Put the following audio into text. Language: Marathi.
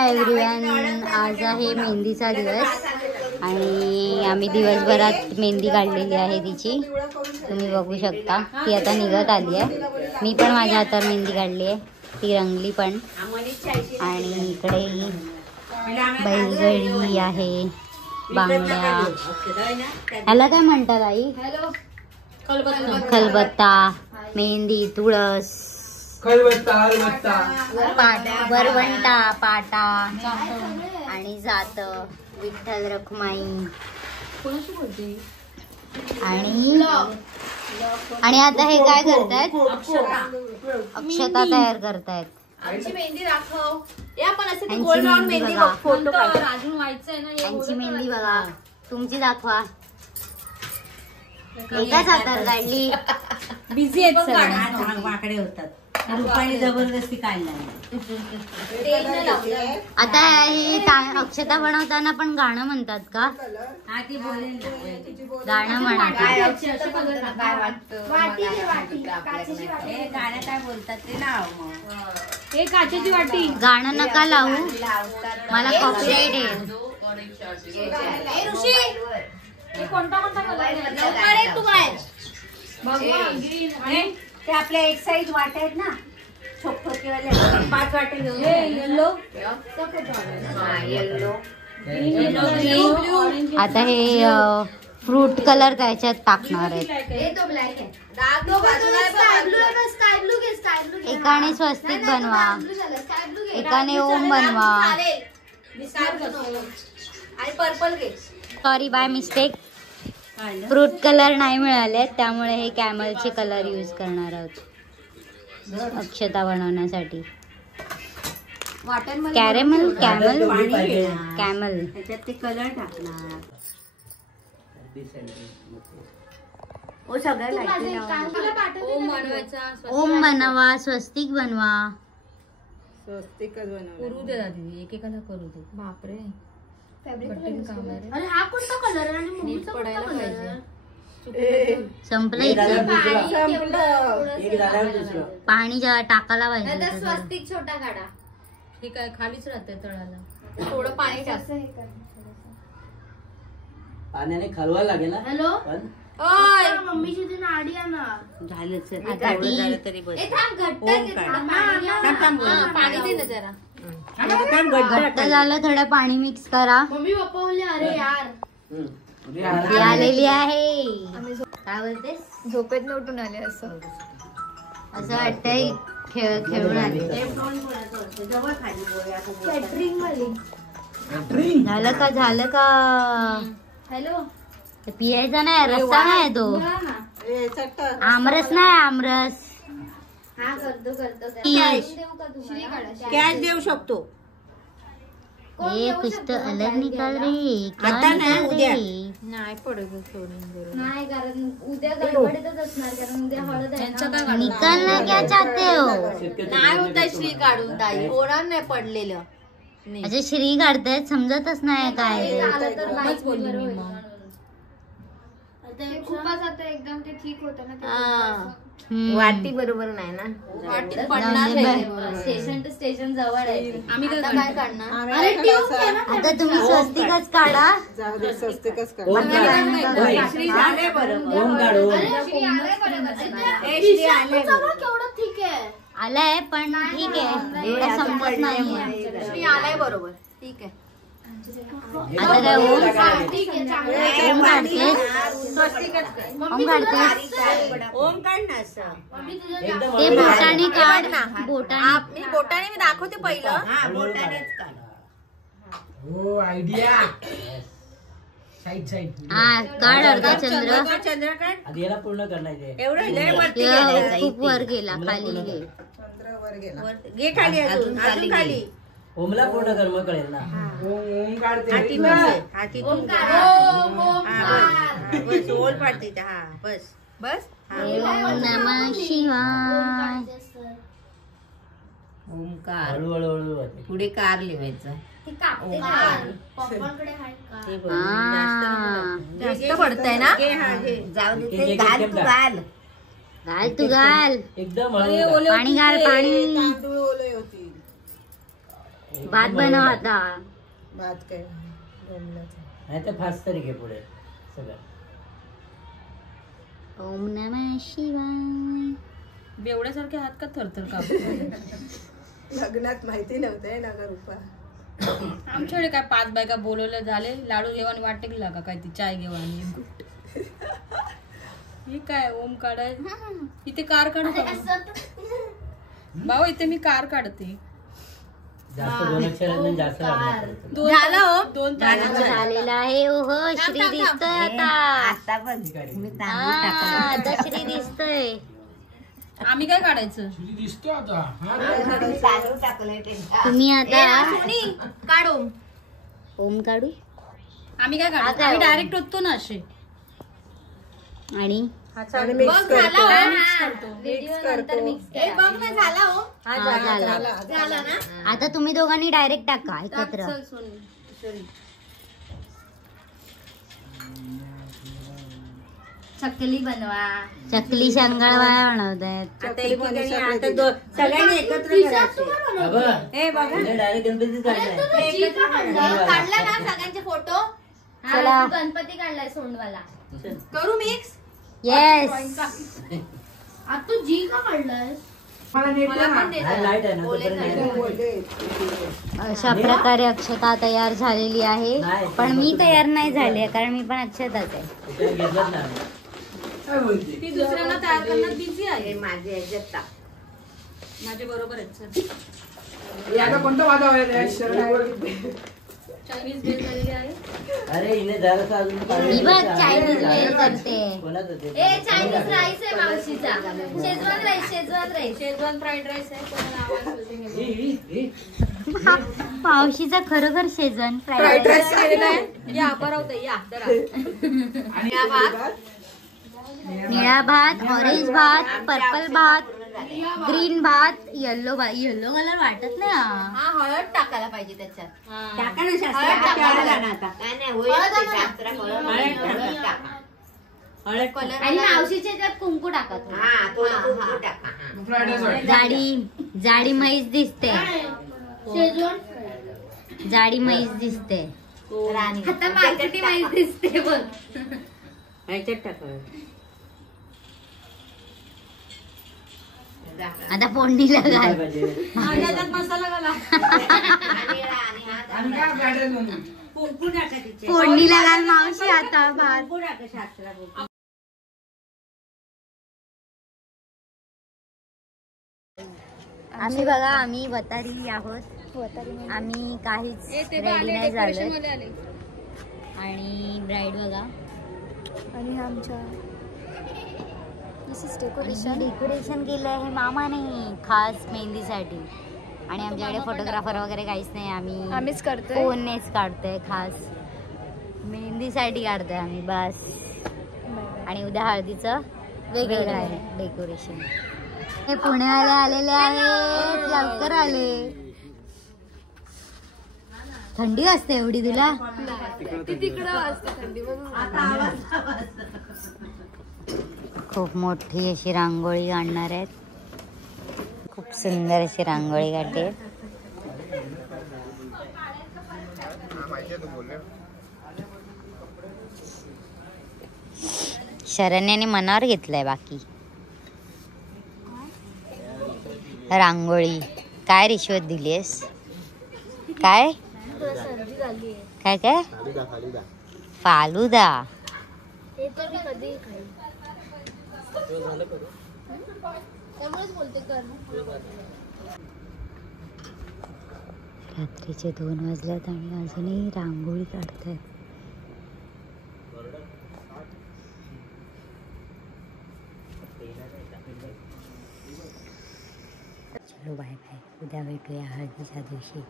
हाय एव्हरीवन, आज आहे मेहंदीचा दिवस आणि आम्ही दिवसभरात मेहंदी काढलेली आहे तिची. तुम्ही बघू शकता ती आता निघत आली आहे. मी पण माझ्या हातावर मेहंदी काढली आहे, ती रंगली पण. आणि इकडे बैलगडी आहे, बांगड्या, ह्याला काय म्हणतात आई? खलबत्ता, मेहंदी, तुळस, वरवंटा, पाटा आणि जात, विठ्ठल रखुमाई आणि आता हे काय करतायत? अक्षता तयार करतायत. आमची मेहंदी दाखव. या पण असे गोल राऊंड मेहंदी बघ, फोटो काढ. अजून व्हायचं आहे ना. यांची मेहंदी बघा, तुमची दाखवा. एकाच हातात काढली. बिझी आहेत सगळे. वाकडे होतात. रुपाने जबरदस्ती काढला. आता हे अक्षता बनवताना पण गाणं म्हणतात का? हा, ती बोलेल ना. गाणं म्हणा. काय वाटतं? गाणं काय बोलतात ते लाव मग. हे काचेची वाटी. गाणं नका लावू, मला कॉपीराइट येईल. ऋषी हे कोणता कलर आहे? तू काय ते आपल्या एक साइड वाटे आहेत ना, छोटे 5 वाटे घेऊन. येलो, आता हे फ्रूट कलर त्याच्यात टाकणार आहेत. एकाने स्वस्तिक बनवा, एकाने ओम बनवा. आणि पर्पल घे. Sorry, by mistake. Fruit colour नाही मिळाले, त्यामुळे हे कॅमलचे कलर यूज करणार आहोत अक्षता बनवण्यासाठी. Caramel, camel, camel. त्याच्यात ते कलर टाकणार. ओ सगळं ओम बनवा, स्वस्तिक बनवा. स्वस्तिकच बनव. करू दे दादी, एकेकाला करू दे. बापरे, अरे हा कोणता कलर आहे? आणि मुलीचा कोणता कलर आहे? संपलं पाणी जेव्हा टाकायला पाहिजे. स्वस्तिक छोटा काढा. ठीक आहे, खालीच राहते तळाला. थोडं पाणी टाक. पाण्याने खलवायला लागेल ना. हॅलो, ओय मम्मीची ती नाडी आहे ना. झालं तरी बस. पाणी दे ना जरा. घट्ट झालं, थोडं पाणी मिक्स करा. मम्मी पप्पा बोलले अरे यार ती आलेली आहे. काय बोलतेस? झोपेत उठून आले असं वाटतंय खेळून आले. कॅटरिंग वाली. झालं का? हॅलो, पियायचा नाही, रस्ता नाही तो. आमरस नाही, आमरस. हा करतो. कॅश देऊ शकतो. ये कुछ तो अलग निकाल रही. आता नाही, उद्या. नाही पडत सोडून. नाही कारण उद्या गडबडीतच असणार, कारण उद्या हळद आहे ना. निकालना क्या चाहते हो? नाही होता श्री काढून ताई, होणार नाही पडलेलं. म्हणजे श्री काढतायत, समजतच नाही काय. झालं तर बाईक बरोबर होईल म्हणून. ते खूपच आता एकदम ते ठीक होतं ना ते. वाटी बरोबर नाही ना. वाटीत पडणार नाही. स्टेशन टू स्टेशन जवळ आहे. आम्ही काय काढणार? अरे ट्यूब घे ना. आता तुम्ही स्वस्तिकच काढा. श्री झाले बरोबर. केवढं ठीक आहे. आलाय पण ठीक आहे, एवढं समजत नाहीये. श्री आलाय बरोबर, ठीक आहे. आता काय ओम काढतेस? ओम काढतेस? ओम काढ ना असं. ते बोटाने काढ ना. मी बोटाने मी दाखवते पहिलं. हा, बोटानेच काढ. हो, आयडिया. हा, काढ अर्धा चंद्र. चंद्र काढ. आधी याला पूर्ण करायचे. एवढं लय वरती गेलं. खूप वर गेला, खाली घे. घे खाली, अजून खाली. ओमला पूर्ण कर, मग कळेल ना. ओम काढते. बस ओल पाडते. हा बस बस. ओम नमः शिवाय. ओमकार. हळूहळू पुढे कार लिहायचं. जास्त पडतंय ना. जाऊ दे, घाल तू घाल. घाल तू घाल. एकदम पाणी घाल, पाणी. भात बनव आता. भात काय जमलंच. नाही तर फास्ट तरी घे पुढे सगळं. ओम नमः शिवाय. बेवड्यासारखे हात का थरथर कापू. लग्नात माहिती नव्हतं ना का रुपा. आमच्याकडे काय 5 बायका बोलवल्या झाले. लाडू घेऊन वाटते की लागा काय ती चाय घेऊन. हे काय ओम काढाय इथे कार काढू का? भाऊ इथे मी कार काढते. जास्त 2 अक्षरांनी जास्त लागणार. झालं हो 2 झालेला आहे. ओहो श्री दिसतोय आता. आता पण मी आता श्री दिसतोय. आम्ही काय काढायचं? तांदूळ टाकलंय ते. तुम्ही आता काढू. ओम काढू आम्ही काय काढू? आम्ही डायरेक्ट होतो ना असे. आणि आणि मिक्स करतो. व्हिडिओ नंतर मिक्स करा. बघ ना झाला हो. हा, झाला. झाला ना. आता तुम्ही दोघांनी डायरेक्ट टाका एकत्र. चल सोनी. चकली बनवा. चकली शेंगाळवा बनवतायत. आता एकीकडे आता सगळ्यांनी एकत्र करायचे. डायरेक्ट गणपतीच काढलाय. काढला ना सगळ्यांचे फोटो. चला. हा, गणपती काढलाय सोंडवाला. करू मिक्स. येस. आता तू जी का काढलाय? मला पण दे. लाईट आहे ना तोपर्यंत बोलले. अशा प्रकारे अक्षता तयार झालेली आहे. नाही. पण मी तयार नाही झाले कारण मी पण अक्षताच आहे. इथे घेतलंच ना. ती दुसऱ्यांना तयार करण्यात बिझी आहे. हे माझे ह्याच्यात टाक. माझे बरोबर आहेत सर. याला कोणतं वाजवायला चायनीज बेल झालेली आहे. अरे हिने जरासं अजून ही बघ चायनीज बेल करते. कोणाचं ते? ए चायनीज राईस आहे मावशीचा. Schezwan rice. Schezwan fried rice आहे. कोणाला आवाज होते ही, ही. मावशीचा खरोखर शेजवान फ्राईड राईस केलेला आहे. या बरोबर या जरा. आणि या भात. निळा भात, ऑरेंज भात, पर्पल भात, ग्रीन भात, येल्लो भात. येल्लो कलर वाटत नाही हा. हा हळद टाकायला पाहिजे त्याच्यात. टाका ना शास्त्रात टाकायला ना आता. नाही नाही होईल ते शास्त्र कळलं. हळद टाका. हळद कलर आणि मावशीच्या त्यात कुंकू टाका तुम्ही. हा थोडं कुंकू टाका. जाडी म्हैस दिसते. शेजवान जाडी म्हैस दिसते. राणी. आता मार्केटी माहिती दिसते बघ. ह्याच्यात टाका. आता फोडणीला काय घाल. पाहिजे? त्याच्यात मसाला घाला. कुंकू टाका तिचे. फोडणीला घाल मावशी आता भात. कुंकू टाका शास्त्रात. आम्ही बघा आम्ही वतारी आहोत. आम्ही काहीच रेडी नाही झालो. आणि ब्राईड बघा. आणि आमच्या डेकोरेशन केलं आहे मामाने खास मेहंदीसाठी. आणि आमच्याकडे फोटोग्राफर वगैरे काहीच नाही. आम्हीच करतोय. फोननेच काढतोय. खास मेहंदीसाठी काढतोय आम्ही बस. आणि उद्या हळदीचं वेगळं आहे डेकोरेशन. हे पुण्यावाले आलेले आहेत. लवकर आले. थंडी वाजते एवढी तुला? खूप मोठी अशी रांगोळी काढणार आहेत. खूप सुंदर अशी रांगोळी काढते. शरण्याने मनावर घेतलंय. बाकी रांगोळी काय रिश्वत दिलीस? काय काय काय? फालुदा. रात्रीचे 2 वाजल्यात आणि अजूनही रांगोळी काढतायत. चलो बाय बाय. उद्या भेटूया हळदीच्या दिवशी.